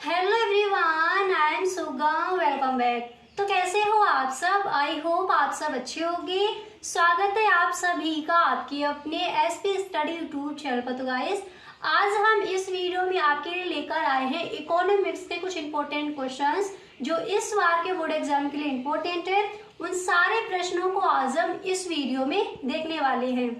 Hello everyone, I am सुगम। Welcome back. तो कैसे हो आप सब? आई होप आप सब अच्छे होंगे। स्वागत है आप सभी का आपके अपने एसपी स्टडी यूट्यूब चैनल पर। तो गाइस, आज हम इस वीडियो में आपके लिए लेकर आए हैं इकोनॉमिक्स के कुछ इंपॉर्टेंट क्वेश्चंस जो इस बार के बोर्ड एग्जाम के लिए इंपॉर्टेंट है। उन सारे प्रश्नों को आज हम इस वीडियो में देखने वाले हैं।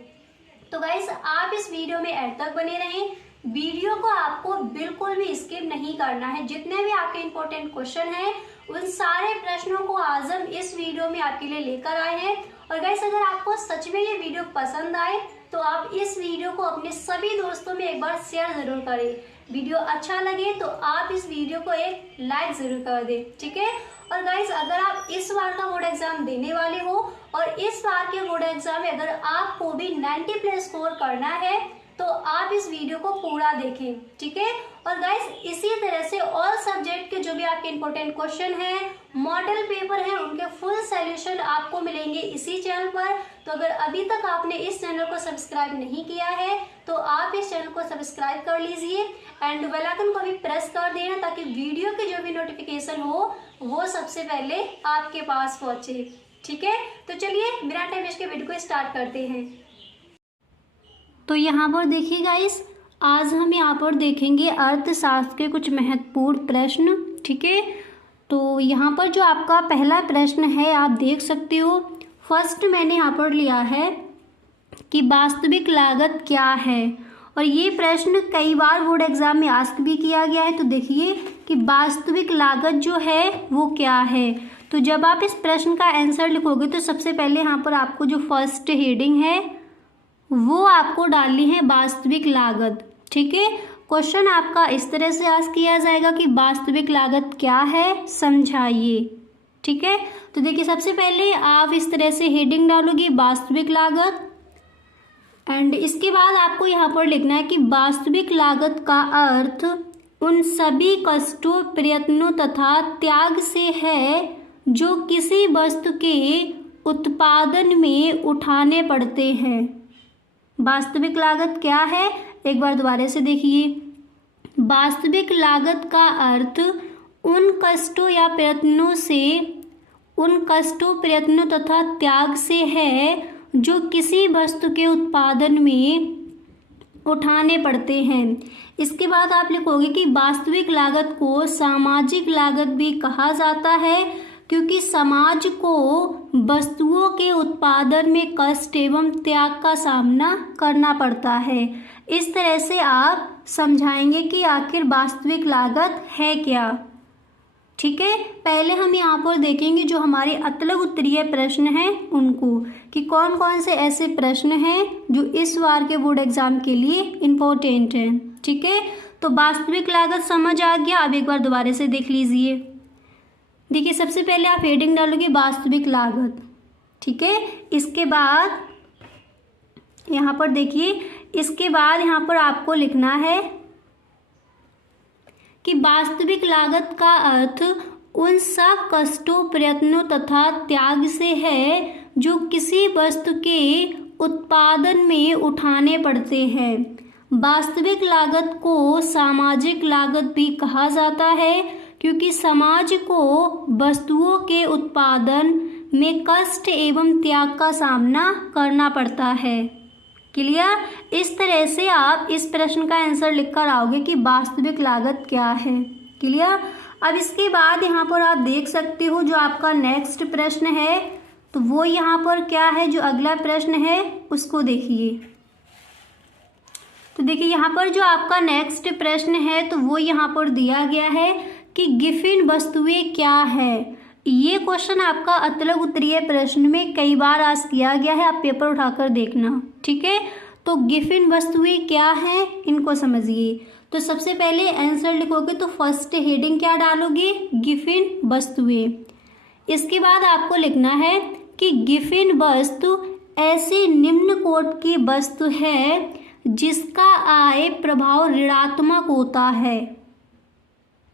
तो गाइस, आप इस वीडियो में एंड तक बने रहें। वीडियो को आपको बिल्कुल भी स्किप नहीं करना है। जितने भी आपके इंपॉर्टेंट क्वेश्चन हैं उन सारे प्रश्नों को आज हम इस वीडियो में आपके लिए लेकर आए हैं। और गाइस, अगर आपको सच में ये वीडियो पसंद आए तो आप इस वीडियो को अपने सभी दोस्तों में एक बार शेयर जरूर करें। वीडियो अच्छा लगे तो आप इस वीडियो को एक लाइक जरूर कर दें, ठीक है। और गाइस, अगर आप इस बार का बोर्ड एग्जाम देने वाले हो और इस बार के बोर्ड एग्जाम में अगर आपको भी 90+ स्कोर करना है तो आप इस वीडियो को पूरा देखें, ठीक है। और गाइस, इसी तरह से ऑल सब्जेक्ट के जो भी आपके इंपॉर्टेंट क्वेश्चन हैं, मॉडल पेपर हैं, उनके फुल सॉल्यूशन आपको मिलेंगे इसी चैनल पर। तो अगर अभी तक आपने इस चैनल को सब्सक्राइब नहीं किया है तो आप इस चैनल को सब्सक्राइब कर लीजिए एंड बेल आइकन को भी प्रेस कर देना ताकि वीडियो की जो भी नोटिफिकेशन हो वो सबसे पहले आपके पास पहुंचे, ठीक है। तो चलिए बिना टाइम वेस्ट के वीडियो को स्टार्ट करते हैं। तो यहाँ पर देखिए गाइस, आज हम यहाँ पर देखेंगे अर्थशास्त्र के कुछ महत्वपूर्ण प्रश्न, ठीक है। तो यहाँ पर जो आपका पहला प्रश्न है आप देख सकते हो। फर्स्ट मैंने यहाँ पर लिया है कि वास्तविक लागत क्या है, और ये प्रश्न कई बार बोर्ड एग्जाम में आस्क भी किया गया है। तो देखिए कि वास्तविक लागत जो है वो क्या है। तो जब आप इस प्रश्न का आंसर लिखोगे तो सबसे पहले यहाँ पर आपको जो फर्स्ट हेडिंग है वो आपको डालनी है वास्तविक लागत, ठीक है। क्वेश्चन आपका इस तरह से आस्क किया जाएगा कि वास्तविक लागत क्या है, समझाइए, ठीक है। तो देखिए सबसे पहले आप इस तरह से हेडिंग डालोगे वास्तविक लागत, एंड इसके बाद आपको यहाँ पर लिखना है कि वास्तविक लागत का अर्थ उन सभी कष्टों, प्रयत्नों तथा त्याग से है जो किसी वस्तु के उत्पादन में उठाने पड़ते हैं। वास्तविक लागत क्या है, एक बार दोबारा से देखिए। वास्तविक लागत का अर्थ उन कष्टों या प्रयत्नों से, उन कष्टों, प्रयत्नों तथा त्याग से है जो किसी वस्तु के उत्पादन में उठाने पड़ते हैं। इसके बाद आप लिखोगे कि वास्तविक लागत को सामाजिक लागत भी कहा जाता है क्योंकि समाज को वस्तुओं के उत्पादन में कष्ट एवं त्याग का सामना करना पड़ता है। इस तरह से आप समझाएंगे कि आखिर वास्तविक लागत है क्या, ठीक है। पहले हम यहाँ पर देखेंगे जो हमारे अतलग उत्तरीय प्रश्न हैं उनको, कि कौन कौन से ऐसे प्रश्न हैं जो इस बार के बोर्ड एग्जाम के लिए इम्पोर्टेंट हैं, ठीक है। तो वास्तविक लागत समझ आ गया। अब एक बार दोबारा से देख लीजिए। देखिए सबसे पहले आप हेडिंग डालोगे वास्तविक लागत, ठीक है। इसके बाद यहाँ पर देखिए, इसके बाद यहाँ पर आपको लिखना है कि वास्तविक लागत का अर्थ उन सब कष्टों, प्रयत्नों तथा त्याग से है जो किसी वस्तु के उत्पादन में उठाने पड़ते हैं। वास्तविक लागत को सामाजिक लागत भी कहा जाता है क्योंकि समाज को वस्तुओं के उत्पादन में कष्ट एवं त्याग का सामना करना पड़ता है। क्लियर? इस तरह से आप इस प्रश्न का आंसर लिखकर आओगे कि वास्तविक लागत क्या है। क्लियर? अब इसके बाद यहाँ पर आप देख सकते हो जो आपका नेक्स्ट प्रश्न है तो वो यहाँ पर क्या है, जो अगला प्रश्न है उसको देखिए। तो देखिए यहाँ पर जो आपका नेक्स्ट प्रश्न है तो वो यहाँ पर दिया गया है कि गिफिन वस्तुएं क्या है। ये क्वेश्चन आपका अतलग उत्तरीय प्रश्न में कई बार आस्क किया गया है, आप पेपर उठाकर देखना, ठीक है। तो गिफिन वस्तुएं क्या हैं इनको समझिए। तो सबसे पहले आंसर लिखोगे तो फर्स्ट हेडिंग क्या डालोगे, गिफिन वस्तुएं। इसके बाद आपको लिखना है कि गिफिन वस्तु ऐसी निम्न कोट की वस्तु है जिसका आय प्रभाव ऋणात्मक होता है,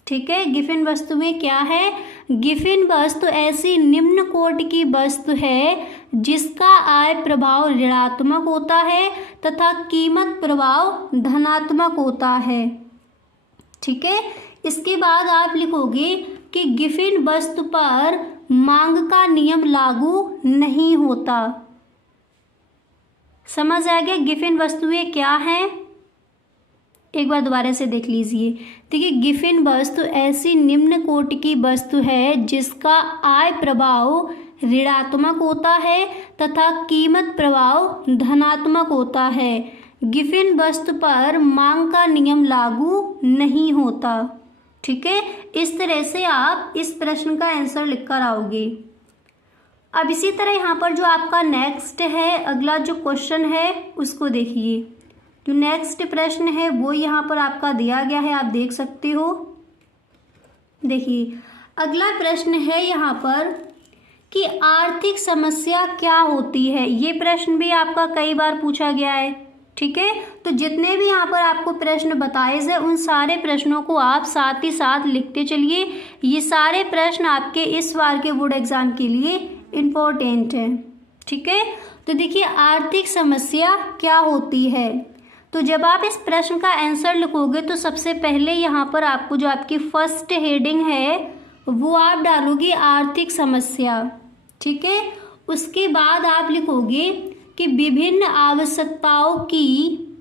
ठीक है। गिफिन वस्तुएं क्या है, गिफिन वस्तु ऐसी निम्न कोट की वस्तु है जिसका आय प्रभाव ऋणात्मक होता है तथा कीमत प्रभाव धनात्मक होता है, ठीक है। इसके बाद आप लिखोगे कि गिफिन वस्तु पर मांग का नियम लागू नहीं होता। समझ आ गया गिफिन वस्तुएं क्या हैं? एक बार दोबारा से देख लीजिए। देखिए, गिफिन वस्तु ऐसी निम्न कोटि की वस्तु है जिसका आय प्रभाव ऋणात्मक होता है तथा कीमत प्रभाव धनात्मक होता है। गिफिन वस्तु पर मांग का नियम लागू नहीं होता। ठीक है, इस तरह से आप इस प्रश्न का आंसर लिखकर आओगे। अब इसी तरह यहाँ पर जो आपका नेक्स्ट है, अगला जो क्वेश्चन है उसको देखिए। जो नेक्स्ट प्रश्न है वो यहाँ पर आपका दिया गया है, आप देख सकते हो। देखिए, अगला प्रश्न है यहाँ पर कि आर्थिक समस्या क्या होती है। ये प्रश्न भी आपका कई बार पूछा गया है। ठीक है, तो जितने भी यहाँ पर आपको प्रश्न बताए हैं उन सारे प्रश्नों को आप साथ ही साथ लिखते चलिए। ये सारे प्रश्न आपके इस बार के बोर्ड एग्जाम के लिए इम्पोर्टेंट है। ठीक है, तो देखिए, आर्थिक समस्या क्या होती है। तो जब आप इस प्रश्न का आंसर लिखोगे तो सबसे पहले यहाँ पर आपको जो आपकी फर्स्ट हेडिंग है वो आप डालोगे आर्थिक समस्या। ठीक है, उसके बाद आप लिखोगे कि विभिन्न आवश्यकताओं की,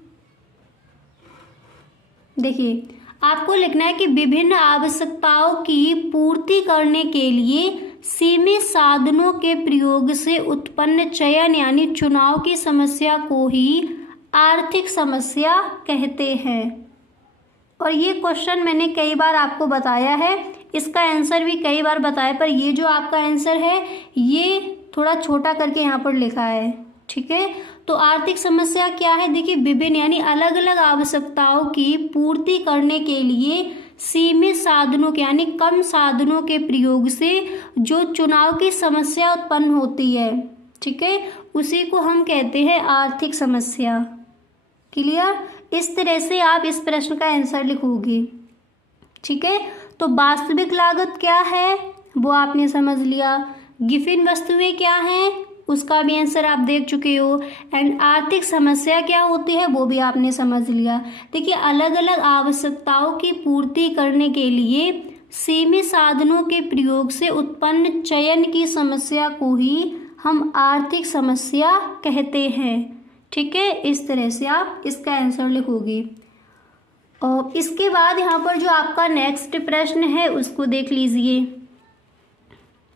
देखिए आपको लिखना है कि विभिन्न आवश्यकताओं की पूर्ति करने के लिए सीमित साधनों के प्रयोग से उत्पन्न चयन यानी चुनाव की समस्या को ही आर्थिक समस्या कहते हैं। और ये क्वेश्चन मैंने कई बार आपको बताया है, इसका आंसर भी कई बार बताया, पर ये जो आपका आंसर है ये थोड़ा छोटा करके यहाँ पर लिखा है। ठीक है, तो आर्थिक समस्या क्या है? देखिए, विभिन्न यानी अलग अलग आवश्यकताओं की पूर्ति करने के लिए सीमित साधनों के यानी कम साधनों के प्रयोग से जो चुनाव की समस्या उत्पन्न होती है, ठीक है, उसी को हम कहते हैं आर्थिक समस्या। क्लियर? इस तरह से आप इस प्रश्न का आंसर लिखोगे। ठीक है, तो वास्तविक लागत क्या है वो आपने समझ लिया। गिफिन वस्तुएं क्या हैं उसका भी आंसर आप देख चुके हो। एंड आर्थिक समस्या क्या होती है वो भी आपने समझ लिया। देखिए, अलग अलग आवश्यकताओं की पूर्ति करने के लिए सीमित साधनों के प्रयोग से उत्पन्न चयन की समस्या को ही हम आर्थिक समस्या कहते हैं। ठीक है, इस तरह से आप इसका आंसर लिखोगे। और इसके बाद यहाँ पर जो आपका नेक्स्ट प्रश्न है उसको देख लीजिए।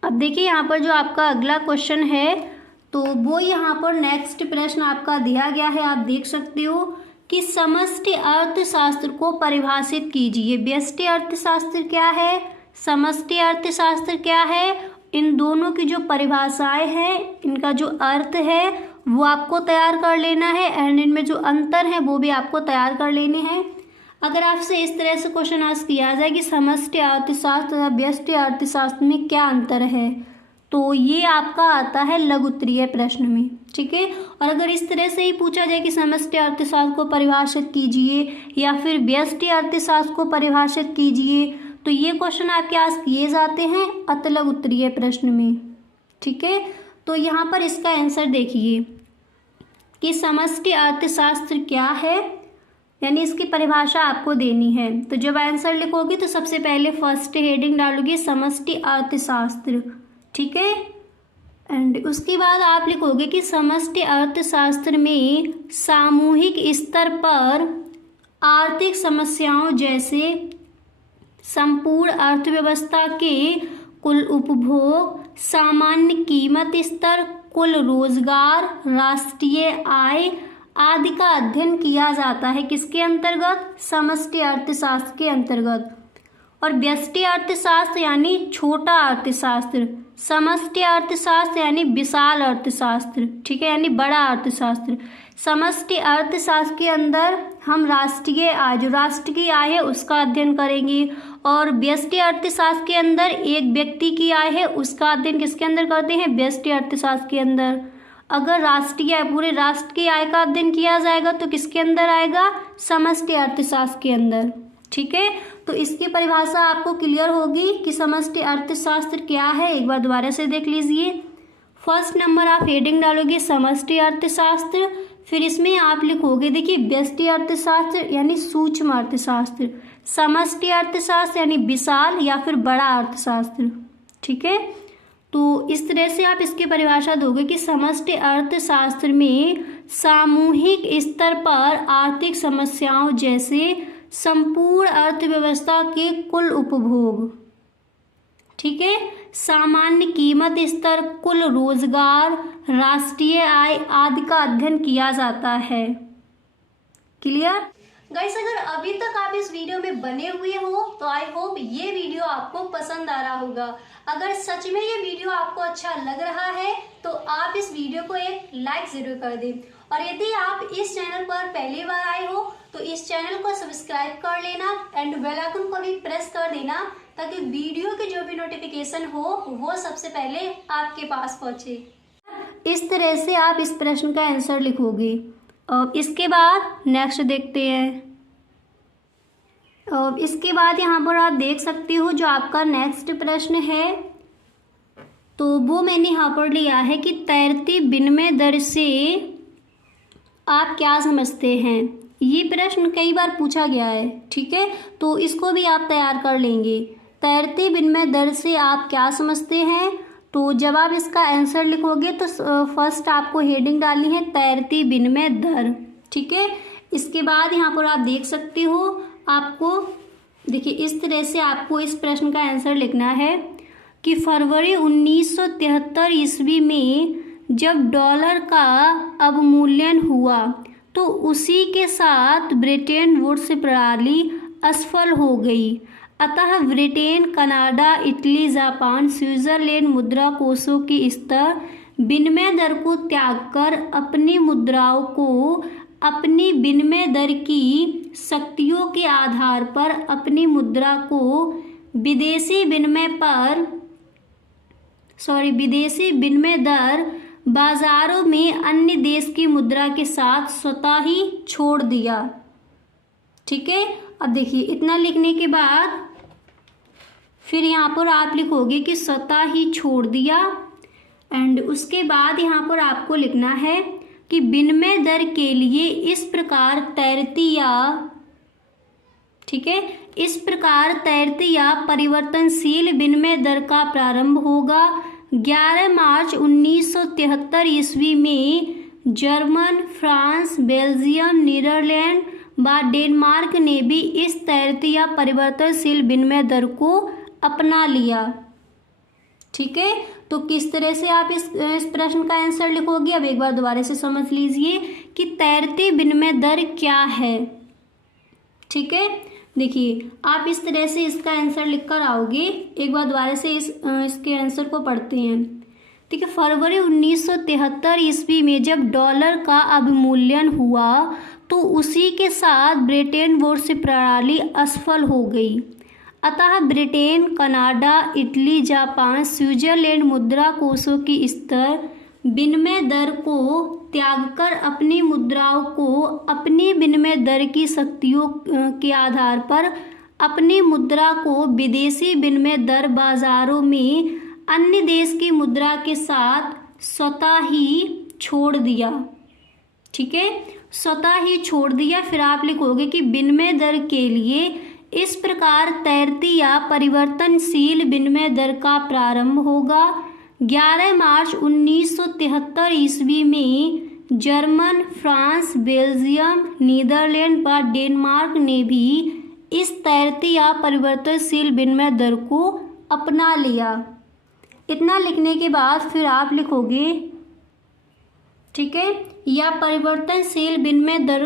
अब देखिए, यहाँ पर जो आपका अगला क्वेश्चन है तो वो यहाँ पर नेक्स्ट प्रश्न आपका दिया गया है, आप देख सकते हो कि समष्टि अर्थशास्त्र को परिभाषित कीजिए। व्यष्टि अर्थशास्त्र क्या है, समष्टि अर्थशास्त्र क्या है, इन दोनों की जो परिभाषाएं हैं, इनका जो अर्थ है वो आपको तैयार कर लेना है। एंड इनमें जो अंतर है वो भी आपको तैयार कर लेने हैं। अगर आपसे इस तरह से क्वेश्चन आस्क किया जाए कि समष्टि अर्थशास्त्र तथा व्यष्टि अर्थशास्त्र में क्या अंतर है, तो ये आपका आता है लघु उत्तरीय प्रश्न में। ठीक है, और अगर इस तरह से ही पूछा जाए कि समष्टि अर्थशास्त्र को परिभाषित कीजिए या फिर व्यष्टि अर्थशास्त्र को परिभाषित कीजिए, तो ये क्वेश्चन आपके आस्क किए जाते हैं अति लघु उत्तरीय प्रश्न में। ठीक है, तो यहाँ पर इसका आंसर देखिए कि समष्टि अर्थशास्त्र क्या है, यानी इसकी परिभाषा आपको देनी है। तो जब आंसर लिखोगे तो सबसे पहले फर्स्ट हेडिंग डालोगे समष्टि अर्थशास्त्र। ठीक है, एंड उसके बाद आप लिखोगे कि समष्टि अर्थशास्त्र में सामूहिक स्तर पर आर्थिक समस्याओं जैसे संपूर्ण अर्थव्यवस्था के कुल उपभोग, सामान्य कीमत स्तर, कुल रोजगार, राष्ट्रीय आय आदि का अध्ययन किया जाता है। किसके अंतर्गत? समष्टि अर्थशास्त्र के अंतर्गत। और व्यष्टि अर्थशास्त्र यानी छोटा अर्थशास्त्र, समष्टि अर्थशास्त्र यानी विशाल अर्थशास्त्र। ठीक है, यानी बड़ा अर्थशास्त्र। समष्टि अर्थशास्त्र के अंदर हम राष्ट्रीय आय, जो राष्ट्र की आय है उसका अध्ययन करेंगे, और व्यष्टि अर्थशास्त्र के अंदर एक व्यक्ति की आय है उसका अध्ययन किसके अंदर करते हैं? व्यष्टि अर्थशास्त्र के अंदर। अगर राष्ट्रीय आय, पूरे राष्ट्र की आय का अध्ययन किया जाएगा तो किसके अंदर आएगा? समष्टि अर्थशास्त्र के अंदर। ठीक है, तो इसकी परिभाषा आपको क्लियर होगी कि समष्टि अर्थशास्त्र क्या है। एक बार दोबारा से देख लीजिए। फर्स्ट नंबर आप हेडिंग डालोगे समष्टि अर्थशास्त्र, फिर इसमें आप लिखोगे, देखिए व्यष्टि अर्थशास्त्र यानी सूक्ष्म अर्थशास्त्र, समष्टि अर्थशास्त्र यानी विशाल या फिर बड़ा अर्थशास्त्र। ठीक है, तो इस तरह से आप इसकी परिभाषा दोगे कि समष्टि अर्थशास्त्र में सामूहिक स्तर पर आर्थिक समस्याओं जैसे संपूर्ण अर्थव्यवस्था के कुल उपभोग, ठीक है, सामान्य कीमत स्तर, कुल रोजगार, राष्ट्रीय आय आदि का अध्ययन किया जाता है। Clear guys? अगर अभी तक आप इस वीडियो में बने हुए हो तो आई होप ये वीडियो आपको पसंद आ रहा होगा। अगर सच में ये वीडियो आपको अच्छा लग रहा है तो आप इस वीडियो को एक लाइक जरूर कर दें, और यदि आप इस चैनल पर पहली बार आए हो तो इस चैनल को सब्सक्राइब कर लेना एंड बेल आइकन को भी प्रेस कर देना, ताकि वीडियो की जो भी नोटिफिकेशन हो वो सबसे पहले आपके पास पहुंचे। इस तरह से आप इस प्रश्न का आंसर लिखोगे। अब इसके बाद नेक्स्ट देखते हैं। अब इसके बाद यहाँ पर आप देख सकते हो जो आपका नेक्स्ट प्रश्न है, तो वो मैंने यहाँ पर लिया है कि तैरती विनिमय दर से आप क्या समझते हैं। ये प्रश्न कई बार पूछा गया है, ठीक है, तो इसको भी आप तैयार कर लेंगे। तैरती विनिमय दर से आप क्या समझते हैं, तो जब आप इसका आंसर लिखोगे तो फर्स्ट आपको हेडिंग डालनी है तैरती विनिमय दर। ठीक है, इसके बाद यहाँ पर आप देख सकते हो, आपको देखिए इस तरह से आपको इस प्रश्न का आंसर लिखना है कि फरवरी 1973 ईस्वी में जब डॉलर का अवमूल्यन हुआ तो उसी के साथ ब्रिटेन वुड्स प्रणाली असफल हो गई। अतः Britain, Canada, Italy, Japan, Switzerland मुद्रा कोषों की स्तर विनिमय दर को त्याग कर अपनी मुद्राओं को अपनी विनिमय दर की शक्तियों के आधार पर अपनी मुद्रा को विदेशी विनिमय दर बाजारों में अन्य देश की मुद्रा के साथ स्वतः ही छोड़ दिया। ठीक है, अब देखिए इतना लिखने के बाद फिर यहाँ पर आप लिखोगे कि स्वतः ही छोड़ दिया, एंड उसके बाद यहाँ पर आपको लिखना है कि विनिमय दर के लिए इस प्रकार तैरती या परिवर्तनशील विनिमय दर का प्रारंभ होगा। 11 मार्च 1973 ईस्वी में जर्मन, फ्रांस, बेल्जियम, नीदरलैंड व डेनमार्क ने भी इस तैरती या परिवर्तनशील विनिमय दर को अपना लिया। ठीक है, तो किस तरह से आप इस प्रश्न का आंसर लिखोगे, अब एक बार दोबारा से समझ लीजिए कि तैरती विनिमय दर क्या है। ठीक है, देखिए आप इस तरह से इसका आंसर लिखकर आओगे। एक बार दोबारा से इसके आंसर को पढ़ते हैं। ठीक है, फरवरी 1973 ईस्वी में जब डॉलर का अवमूल्यन हुआ तो उसी के साथ ब्रिटेन वुड्स प्रणाली असफल हो गई। अतः Britain, Canada, Italy, Japan, Switzerland मुद्रा कोषों की स्तर विनिमय दर को त्यागकर अपनी मुद्राओं को अपनी विनिमय दर की शक्तियों के आधार पर अपनी मुद्रा को विदेशी विनिमय दर बाजारों में अन्य देश की मुद्रा के साथ स्वतः ही छोड़ दिया। ठीक है, स्वतः ही छोड़ दिया। फिर आप लिखोगे कि विनिमय दर के लिए इस प्रकार तैरती या परिवर्तनशील विनिमय दर का प्रारंभ होगा। 11 मार्च 1973 ईस्वी में जर्मन, फ्रांस, बेल्जियम, नीदरलैंड व डेनमार्क ने भी इस तैरती या परिवर्तनशील विनिमय दर को अपना लिया। इतना लिखने के बाद फिर आप लिखोगे, ठीक है, या परिवर्तनशील विनिमय दर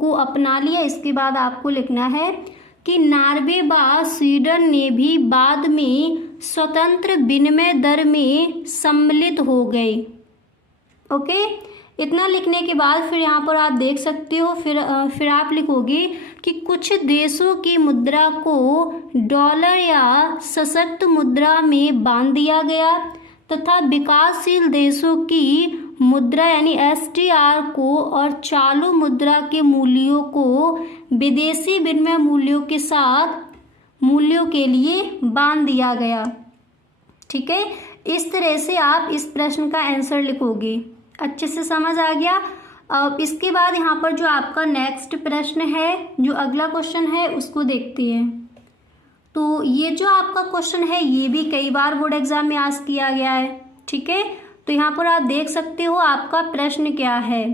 को अपना लिया। इसके बाद आपको लिखना है कि नॉर्वे व स्वीडन ने भी बाद में स्वतंत्र विनिमय दर में सम्मिलित हो गए। ओके, इतना लिखने के बाद फिर यहाँ पर आप देख सकते हो, फिर आप लिखोगे कि कुछ देशों की मुद्रा को डॉलर या सशक्त मुद्रा में बांध दिया गया तथा विकासशील देशों की मुद्रा यानी एसडीआर को और चालू मुद्रा के मूल्यों को विदेशी विनिमय मूल्यों के साथ मूल्यों के लिए बांध दिया गया। ठीक है, इस तरह से आप इस प्रश्न का आंसर लिखोगे। अच्छे से समझ आ गया। अब इसके बाद यहाँ पर जो आपका नेक्स्ट प्रश्न है, जो अगला क्वेश्चन है उसको देखते हैं। तो ये जो आपका क्वेश्चन है ये भी कई बार बोर्ड एग्जाम में आज किया गया है, ठीक है। तो यहाँ पर आप देख सकते हो आपका प्रश्न क्या है।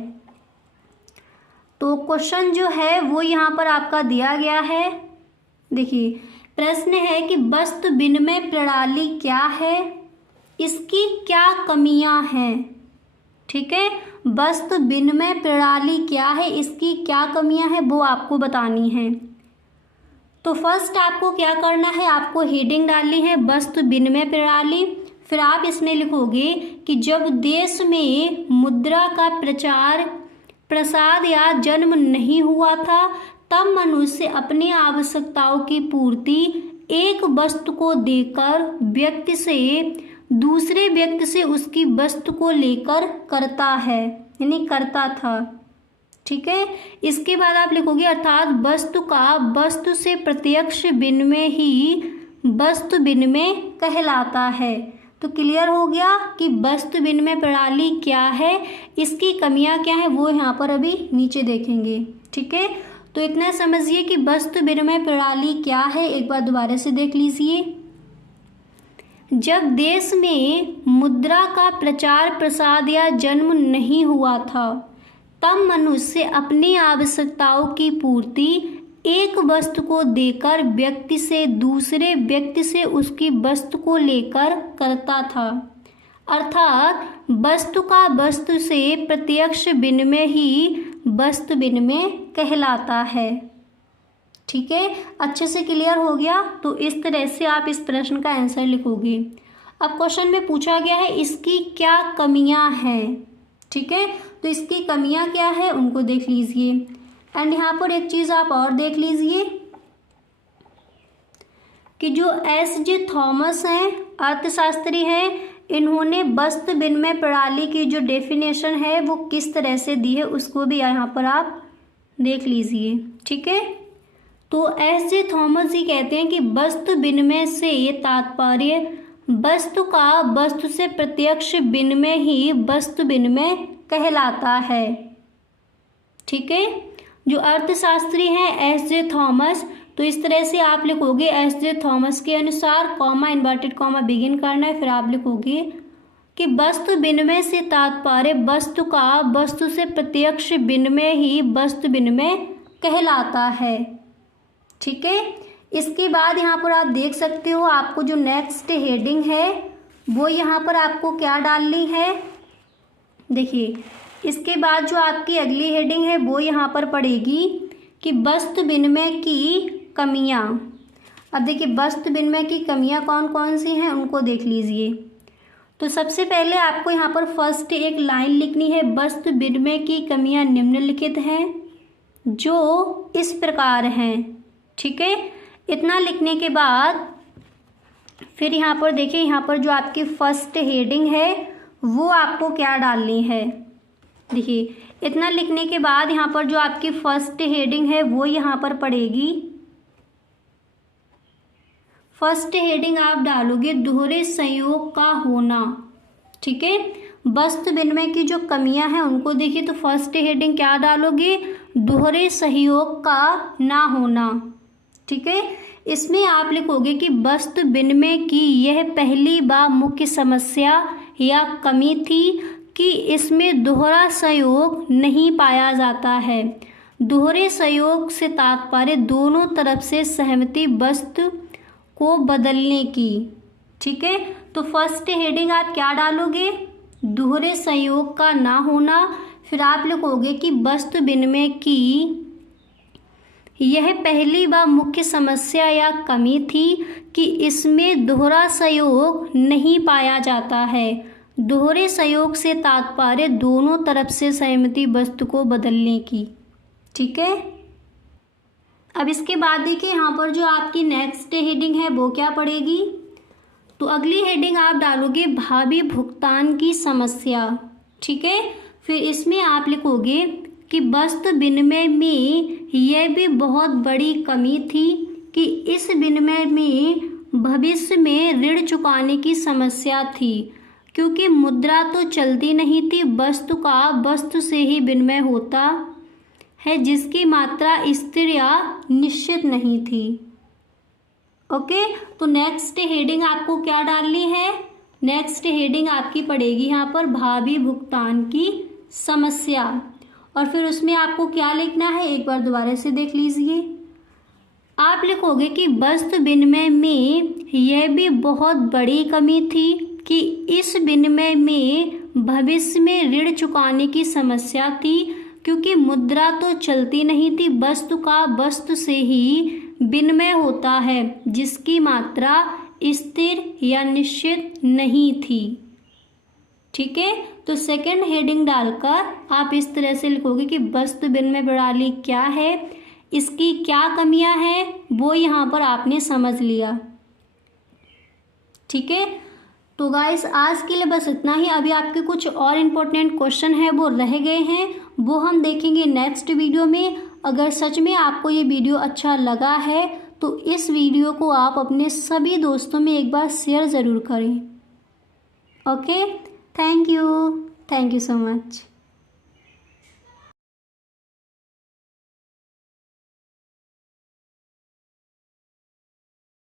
तो क्वेश्चन जो है वो यहाँ पर आपका दिया गया है। देखिए प्रश्न है कि वस्तु विनिमय प्रणाली क्या है, इसकी क्या कमियां हैं, ठीक है। वस्तु विनिमय प्रणाली क्या है, इसकी क्या कमियां हैं वो आपको बतानी है। तो फर्स्ट आपको क्या करना है, आपको हेडिंग डालनी है वस्तु विनिमय प्रणाली। फिर आप इसमें लिखोगे कि जब देश में मुद्रा का प्रचार प्रसार या जन्म नहीं हुआ था तब मनुष्य अपनी आवश्यकताओं की पूर्ति एक वस्तु को देकर व्यक्ति से दूसरे व्यक्ति से उसकी वस्तु को लेकर करता है, यानी करता था, ठीक है। इसके बाद आप लिखोगे अर्थात वस्तु का वस्तु से प्रत्यक्ष विनिमय ही वस्तु विनिमय कहलाता है। तो क्लियर हो गया कि वस्तु विनिमय प्रणाली क्या है, इसकी कमियां क्या है, वो यहाँ पर अभी नीचे देखेंगे, ठीक है। तो इतना समझिए कि वस्तु विनिमय प्रणाली क्या है, एक बार दोबारा से देख लीजिए। जब देश में मुद्रा का प्रचार प्रसार या जन्म नहीं हुआ था तब मनुष्य अपनी आवश्यकताओं की पूर्ति एक वस्तु को देकर व्यक्ति से दूसरे व्यक्ति से उसकी वस्तु को लेकर करता था। अर्थात वस्तु का वस्तु से प्रत्यक्ष विनिमय ही वस्तु विनिमय कहलाता है, ठीक है। अच्छे से क्लियर हो गया। तो इस तरह से आप इस प्रश्न का आंसर लिखोगे। अब क्वेश्चन में पूछा गया है इसकी क्या कमियां हैं, ठीक है। तो इसकी कमियां क्या है उनको देख लीजिए। एंड यहाँ पर एक चीज़ आप और देख लीजिए कि जो S.J. थॉमस हैं, अर्थशास्त्री हैं, इन्होंने वस्तु विनिमय प्रणाली की जो डेफिनेशन है वो किस तरह से दी है उसको भी यहाँ पर आप देख लीजिए, ठीक है। तो S.J. थॉमस जी कहते हैं कि वस्तु विनिमय से ये तात्पर्य वस्तु का वस्तु से प्रत्यक्ष विनिमय ही वस्तु विनिमय कहलाता है, ठीक है। जो अर्थशास्त्री हैं S.J. थॉमस, तो इस तरह से आप लिखोगे S.J. थॉमस के अनुसार, कॉमा इन्वर्टेड कॉमा बिगिन करना है, फिर आप लिखोगे कि वस्तु विनिमय से तात्पर्य वस्तु का वस्तु से प्रत्यक्ष विनिमय ही वस्तु विनिमय कहलाता है, ठीक है। इसके बाद यहाँ पर आप देख सकते हो आपको जो नेक्स्ट हेडिंग है वो यहाँ पर आपको क्या डालनी है। देखिए इसके बाद जो आपकी अगली हेडिंग है वो यहाँ पर पड़ेगी कि वस्तु विनिमय की कमियाँ। अब देखिए वस्तु विनिमय की कमियाँ कौन कौन सी हैं उनको देख लीजिए। तो सबसे पहले आपको यहाँ पर फर्स्ट एक लाइन लिखनी है, वस्तु विनिमय की कमियाँ निम्नलिखित हैं जो इस प्रकार हैं, ठीक है। इतना लिखने के बाद फिर यहाँ पर देखिए, यहाँ पर जो आपकी फर्स्ट हेडिंग है वो आपको क्या डालनी है। देखिए इतना लिखने के बाद यहाँ पर जो आपकी फर्स्ट हेडिंग है वो यहाँ पर पड़ेगी। फर्स्ट हेडिंग आप डालोगे दोहरे संयोग का होना, ठीक है। वस्तु विनिमय की जो कमियां हैं उनको देखिए, तो फर्स्ट हेडिंग क्या डालोगे, दोहरे सहयोग का ना होना, ठीक है। इसमें आप लिखोगे कि वस्तु विनिमय की यह पहली व मुख्य समस्या या कमी थी कि इसमें दोहरा सहयोग नहीं पाया जाता है। दोहरे सहयोग से तात्पर्य दोनों तरफ से सहमति वस्तु को बदलने की, ठीक है। तो फर्स्ट हेडिंग आप क्या डालोगे, दोहरे सहयोग का ना होना, फिर आप लिखोगे कि वस्तु विनिमय की यह पहली व मुख्य समस्या या कमी थी कि इसमें दोहरा सहयोग नहीं पाया जाता है। दोहरे सहयोग से तात्पर्य दोनों तरफ से सहमति वस्तु को बदलने की, ठीक है। अब इसके बाद देखिए यहाँ पर जो आपकी नेक्स्ट हेडिंग है वो क्या पड़ेगी। तो अगली हेडिंग आप डालोगे भावी भुगतान की समस्या, ठीक है। फिर इसमें आप लिखोगे कि वस्तु विनिमय में यह भी बहुत बड़ी कमी थी कि इस विनिमय में भविष्य में ऋण चुकाने की समस्या थी। क्योंकि मुद्रा तो चलती नहीं थी, वस्तु का वस्तु से ही विनिमय होता है जिसकी मात्रा स्थिर या निश्चित नहीं थी। ओके, तो नेक्स्ट हेडिंग आपको क्या डालनी है? नेक्स्ट हेडिंग आपकी पड़ेगी यहाँ पर भावी भुगतान की समस्या, और फिर उसमें आपको क्या लिखना है एक बार दोबारा से देख लीजिए। आप लिखोगे कि वस्तु विनिमय में यह भी बहुत बड़ी कमी थी कि इस विनिमय में भविष्य में ऋण चुकाने की समस्या थी, क्योंकि मुद्रा तो चलती नहीं थी, वस्तु का वस्तु से ही विनिमय होता है जिसकी मात्रा स्थिर या निश्चित नहीं थी। ठीक है, तो सेकंड हेडिंग डालकर आप इस तरह से लिखोगे कि वस्तु विनिमय प्रणाली क्या है, इसकी क्या कमियां हैं, वो यहाँ पर आपने समझ लिया। ठीक है, तो गाइस आज के लिए बस इतना ही। अभी आपके कुछ और इम्पोर्टेंट क्वेश्चन है वो रह गए हैं, वो हम देखेंगे नेक्स्ट वीडियो में। अगर सच में आपको ये वीडियो अच्छा लगा है तो इस वीडियो को आप अपने सभी दोस्तों में एक बार शेयर ज़रूर करें। Okay, thank you so much.